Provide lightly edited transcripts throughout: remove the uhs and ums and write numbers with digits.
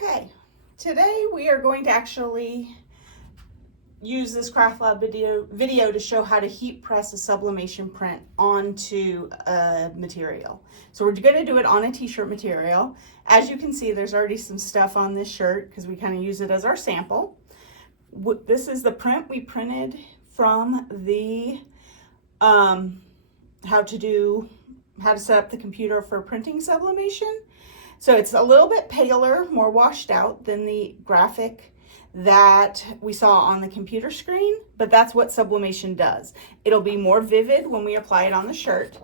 Okay, today we are going to actually use this CraftLab video to show how to heat press a sublimation print onto a material. So we're going to do it on a t-shirt material. As you can see, there's already some stuff on this shirt because we kind of use it as our sample. This is the print we printed from the how to set up the computer for printing sublimation. So it's a little bit paler, more washed out than the graphic that we saw on the computer screen, but that's what sublimation does. It'll be more vivid when we apply it on the shirt.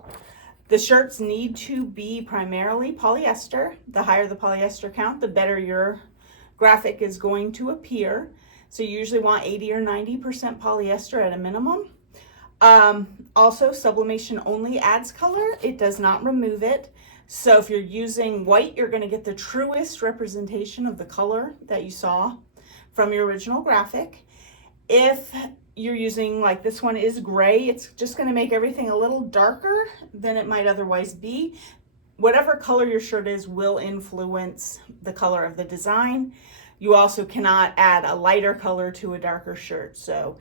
The shirts need to be primarily polyester. The higher the polyester count, the better your graphic is going to appear. So you usually want 80 or 90% polyester at a minimum. Also, sublimation only adds color. It does not remove it. So if you're using white, you're going to get the truest representation of the color that you saw from your original graphic. If you're using, like this one is gray, it's just going to make everything a little darker than it might otherwise be. Whatever color your shirt is will influence the color of the design. You also cannot add a lighter color to a darker shirt. So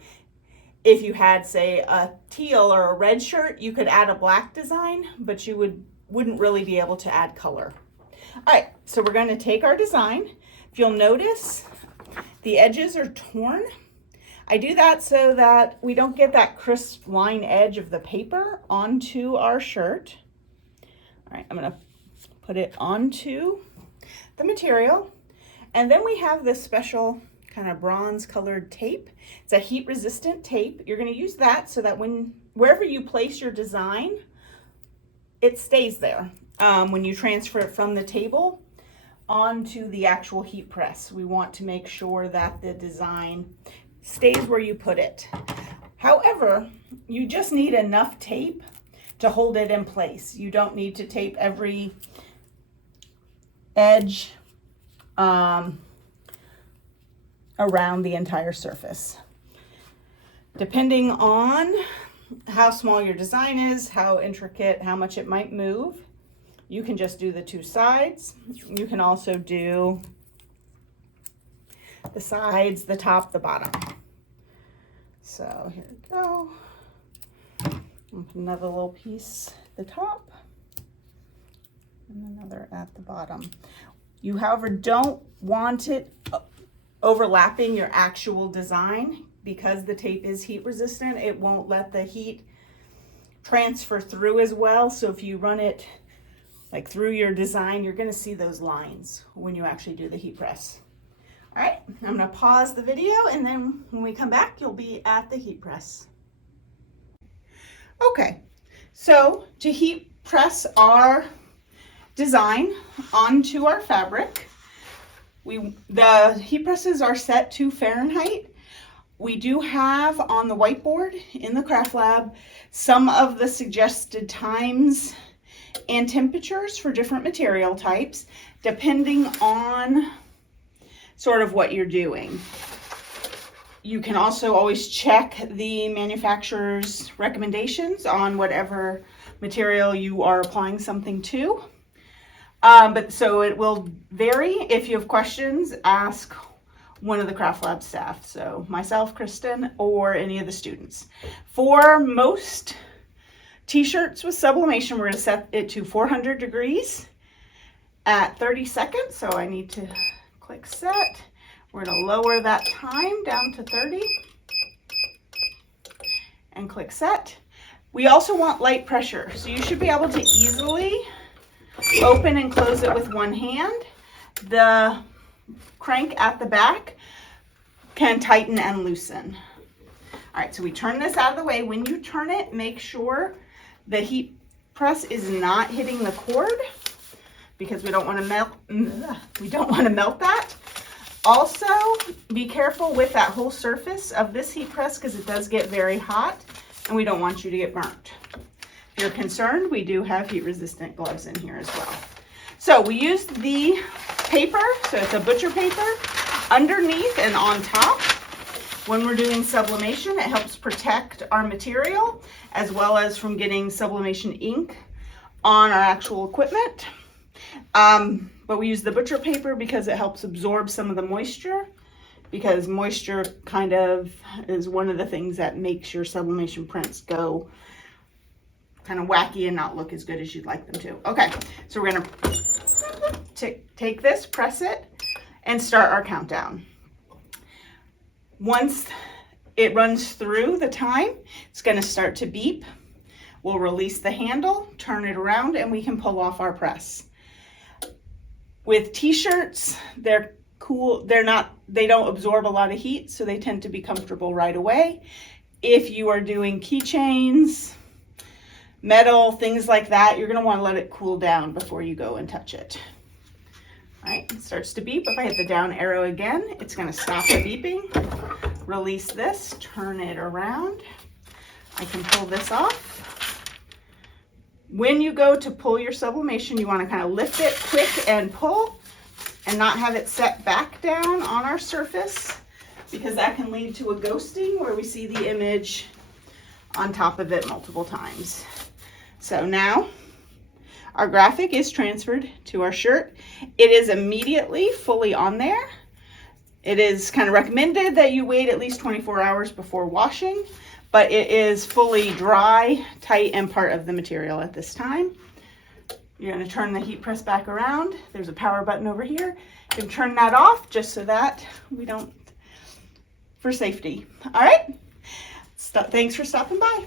if you had, say, a teal or a red shirt, you could add a black design, but you wouldn't really be able to add color. All right, so we're going to take our design. If you'll notice, the edges are torn. I do that so that we don't get that crisp line edge of the paper onto our shirt. All right, I'm going to put it onto the material. And then we have this special kind of bronze colored tape. It's a heat resistant tape. You're going to use that so that wherever you place your design, it stays there. When you transfer it from the table onto the actual heat press, we want to make sure that the design stays where you put it. However, you just need enough tape to hold it in place. You don't need to tape every edge around the entire surface. Depending on how small your design is, how intricate, how much it might move, you can just do the two sides. You can also do the sides, the top, the bottom. So here we go. Another little piece at the top and another at the bottom. You, however, don't want it overlapping your actual design because the tape is heat resistant. It won't let the heat transfer through as well. So if you run it like through your design, you're going to see those lines when you actually do the heat press. All right, I'm going to pause the video, and then when we come back, you'll be at the heat press. Okay, so to heat press our design onto our fabric, the heat presses are set to Fahrenheit. We do have on the whiteboard in the CraftLab some of the suggested times and temperatures for different material types, depending on sort of what you're doing. You can also always check the manufacturer's recommendations on whatever material you are applying something to. But so it will vary. If you have questions, ask one of the CraftLab staff, so myself, Kristen, or any of the students. For most t-shirts with sublimation, we're going to set it to 400 degrees at 30 seconds. So I need to click set. We're going to lower that time down to 30 and click set. We also want light pressure, so you should be able to easily open and close it with one hand. The crank at the back can tighten and loosen. All right, so we turn this out of the way. When you turn it, make sure the heat press is not hitting the cord because we don't want to melt that. Also, be careful with that whole surface of this heat press because it does get very hot and we don't want you to get burnt. If you're concerned, we do have heat resistant gloves in here as well. So we used the paper, so it's a butcher paper, underneath and on top. When we're doing sublimation, it helps protect our material as well as from getting sublimation ink on our actual equipment. But we use the butcher paper because it helps absorb some of the moisture, because moisture kind of is one of the things that makes your sublimation prints go kind of wacky and not look as good as you'd like them to. Okay, so we're gonna take this, press it, and start our countdown. Once it runs through the time, it's gonna start to beep. We'll release the handle, turn it around, and we can pull off our press. With t-shirts, they're cool. They don't absorb a lot of heat, so they tend to be comfortable right away. If you are doing keychains, metal, things like that, you're gonna wanna let it cool down before you go and touch it. All right, it starts to beep. If I hit the down arrow again, it's gonna stop the beeping. Release this, turn it around. I can pull this off. When you go to pull your sublimation, you want to kind of lift it quick and pull and not have it set back down on our surface, because that can lead to a ghosting where we see the image on top of it multiple times. So now our graphic is transferred to our shirt. It is immediately fully on there. It is kind of recommended that you wait at least 24 hours before washing, but it is fully dry, tight, and part of the material at this time. You're gonna turn the heat press back around. There's a power button over here. You can turn that off just so that we don't, for safety. All right, thanks for stopping by.